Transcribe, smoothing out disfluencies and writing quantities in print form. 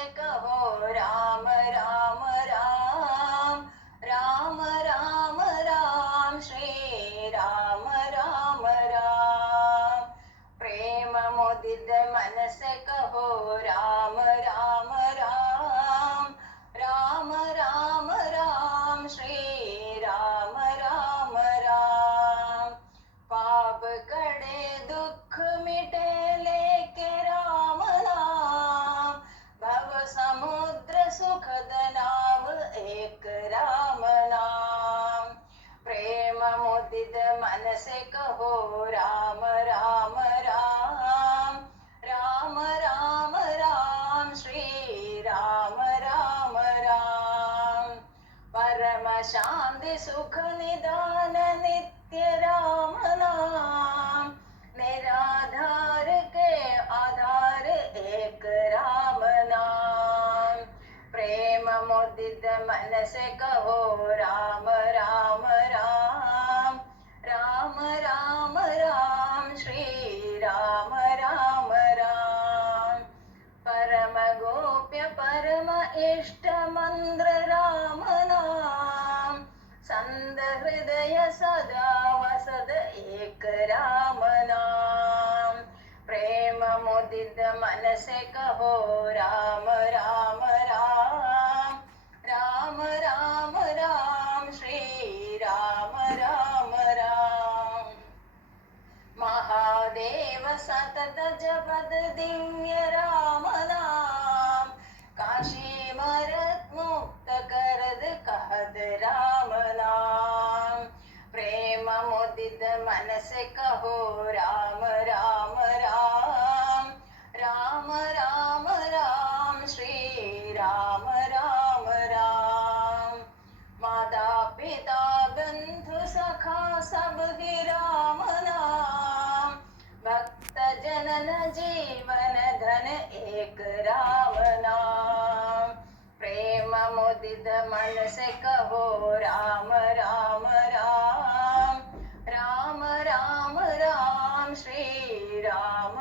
से कहो राम राम राम, राम राम राम, श्री राम राम राम। प्रेम मुदित मन से कहो राम राम राम, राम राम राम, श्री राम राम राम। पाप कड़े दुख मिटे लेके राम नाम, भव समुद्र सुखद नाव एक राम नाम। प्रेम मुदित मन से कहो राम राम राम, राम राम राम, श्री राम राम राम। परम शांति सुख निदान नित्य राम नाम, निराधार के आधार एक राम नाम। प्रेम मुदित मन से कहो राम राम राम, राम राम राम, श्री राम राम राम। परम गोप्य परम इष्ट मंत्र राम नाम, संद हृदय सदा वसद एक राम नाम। प्रेम मुदित मन से कहो राम राम राम, राम राम राम, श्री राम राम राम। महादेव सतत जपद दिव्य राम नाम, काशी मरत मुक्त करद कहद राम नाम। प्रेम मुदित मन से कहो राम राम राम, राम राम राम, श्री राम राम राम। माता पिता बंधु सखा सब ही राम नाम, भक्त जनन जीवन धन एक राम नाम। प्रेम मुदित मन से कहो राम राम राम, राम राम राम, श्री राम